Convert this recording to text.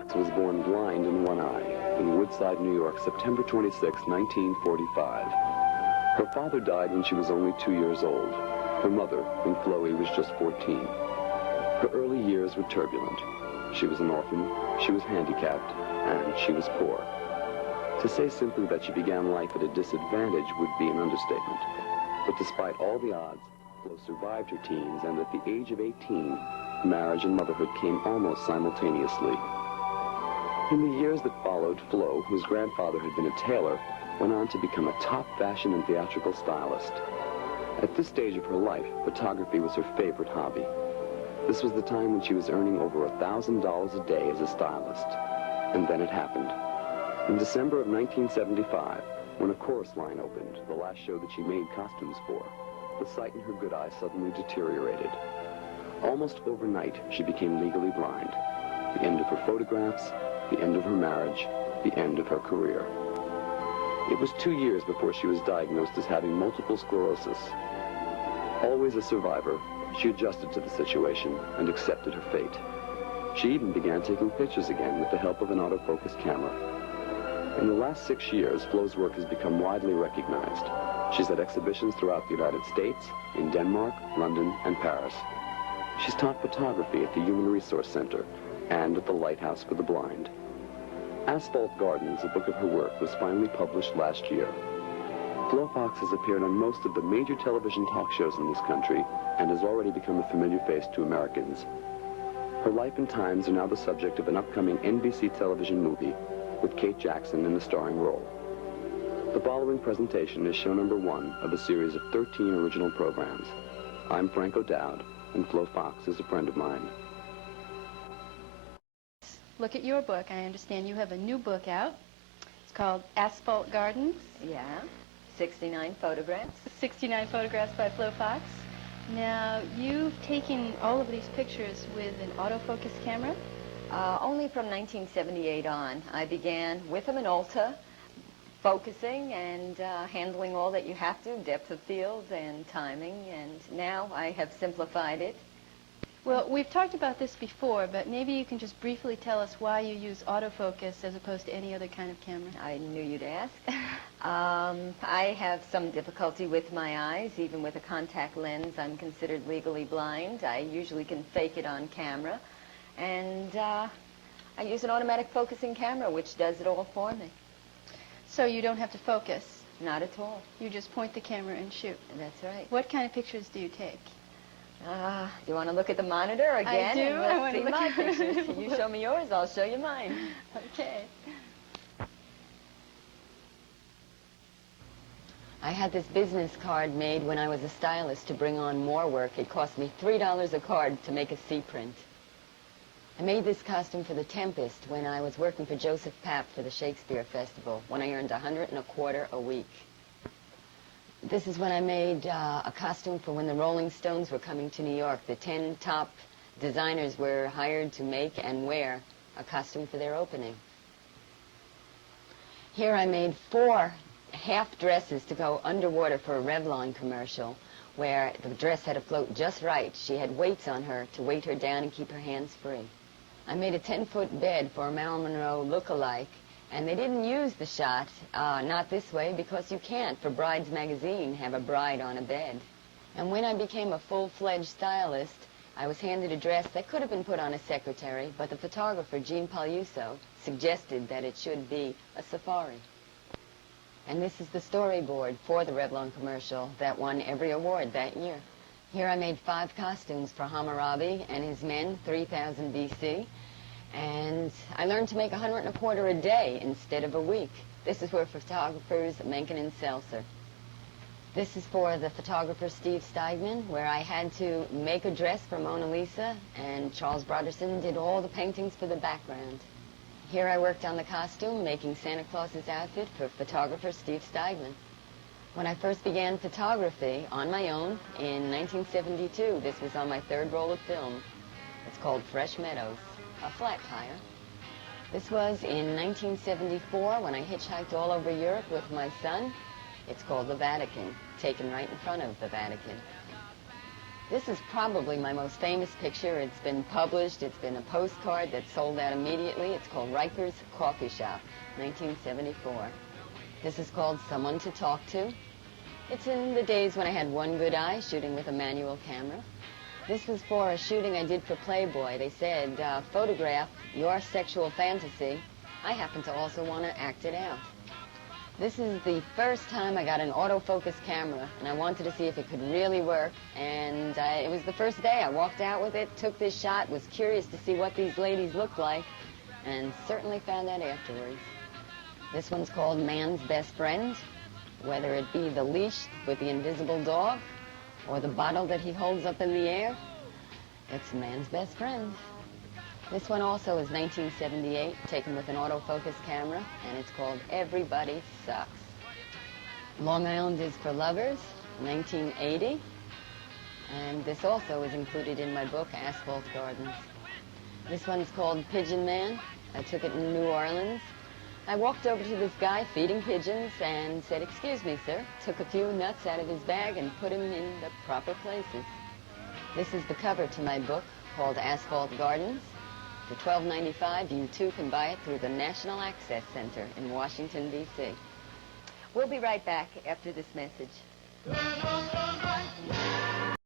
Fox was born blind in one eye in Woodside, New York, September 26, 1945. Her father died when she was only 2 years old. Her mother, when Chloe was just 14. Her early years were turbulent. She was an orphan, she was handicapped, and she was poor. To say simply that she began life at a disadvantage would be an understatement. But despite all the odds, Flo survived her teens, and at the age of 18, marriage and motherhood came almost simultaneously. In the years that followed, Flo, whose grandfather had been a tailor, went on to become a top fashion and theatrical stylist. At this stage of her life, photography was her favorite hobby. This was the time when she was earning over $1,000 a day as a stylist. And then it happened. In December of 1975, when a chorus line opened, the last show that she made costumes for, the sight in her good eye suddenly deteriorated. Almost overnight, she became legally blind. The end of her photographs, the end of her marriage, the end of her career. It was 2 years before she was diagnosed as having multiple sclerosis. Always a survivor, she adjusted to the situation and accepted her fate. She even began taking pictures again with the help of an autofocus camera. In the last 6 years, Flo's work has become widely recognized. She's at exhibitions throughout the United States, in Denmark, London, and Paris. She's taught photography at the Human Resource Center and at the Lighthouse for the Blind. Asphalt Gardens, a book of her work, was finally published last year. Flo Fox has appeared on most of the major television talk shows in this country and has already become a familiar face to Americans. Her life and times are now the subject of an upcoming NBC television movie with Kate Jackson in the starring role. The following presentation is show number 1 of a series of 13 original programs. I'm Frank O'Dowd, and Flo Fox is a friend of mine. Look at your book. I understand you have a new book out. It's called Asphalt Gardens. Yeah, 69 photographs. 69 photographs by Flo Fox. Now, you've taken all of these pictures with an autofocus camera? Only from 1978 on. I began with a Minolta, focusing and handling all that you have to, depth of field and timing, and now I have simplified it. Well, we've talked about this before, but maybe you can just briefly tell us why you use autofocus as opposed to any other kind of camera. I knew you'd ask. I have some difficulty with my eyes. Even with a contact lens, I'm considered legally blind. I usually can fake it on camera. And I use an automatic focusing camera, which does it all for me. So you don't have to focus? Not at all. You just point the camera and shoot? That's right. What kind of pictures do you take? Do you want to look at the monitor again? I do. And let's see my pictures. You show me yours, I'll show you mine. Okay. I had this business card made when I was a stylist to bring on more work. It cost me $3 a card to make a C-print. I made this costume for The Tempest when I was working for Joseph Papp for the Shakespeare Festival, when I earned $125 a week. This is when I made a costume for when the Rolling Stones were coming to New York. The 10 top designers were hired to make and wear a costume for their opening. Here I made 4 half dresses to go underwater for a Revlon commercial where the dress had to float just right. She had weights on her to weight her down and keep her hands free. I made a 10-foot bed for a Marilyn Monroe look-alike, and they didn't use the shot, not this way, because you can't, for Brides magazine, have a bride on a bed. And when I became a full-fledged stylist, I was handed a dress that could have been put on a secretary, but the photographer, Jean Pagliuso, suggested that it should be a safari. And this is the storyboard for the Revlon commercial that won every award that year. Here I made 5 costumes for Hammurabi and his men, 3000 BC. And I learned to make $125 a day instead of a week. This is for photographers Menken and Seltzer. This is for the photographer Steve Steigman, where I had to make a dress for Mona Lisa, and Charles Broderson did all the paintings for the background. Here I worked on the costume, making Santa Claus's outfit for photographer Steve Steigman. When I first began photography on my own in 1972, this was on my 3rd roll of film. It's called Fresh Meadows, a flat tire. This was in 1974 when I hitchhiked all over Europe with my son. It's called the Vatican, taken right in front of the Vatican. This is probably my most famous picture. It's been published. It's been a postcard that sold out immediately. It's called Riker's Coffee Shop, 1974. This is called Someone to Talk to. It's in the days when I had one good eye, shooting with a manual camera. This was for a shooting I did for Playboy. They said, photograph your sexual fantasy. I happen to also want to act it out. This is the first time I got an autofocus camera, and I wanted to see if it could really work. And it was the first day. I walked out with it, took this shot, was curious to see what these ladies looked like, and certainly found out afterwards. This one's called Man's Best Friend, whether it be the leash with the invisible dog or the bottle that he holds up in the air. It's man's best friend. This one also is 1978, taken with an autofocus camera, and it's called Everybody Sucks. Long Island is for Lovers, 1980. And this also is included in my book, Asphalt Gardens. This one's called Pigeon Man. I took it in New Orleans. I walked over to this guy feeding pigeons and said, "Excuse me, sir." Took a few nuts out of his bag and put them in the proper places. This is the cover to my book called Asphalt Gardens. For $12.95, you too can buy it through the National Access Center in Washington, D.C. We'll be right back after this message.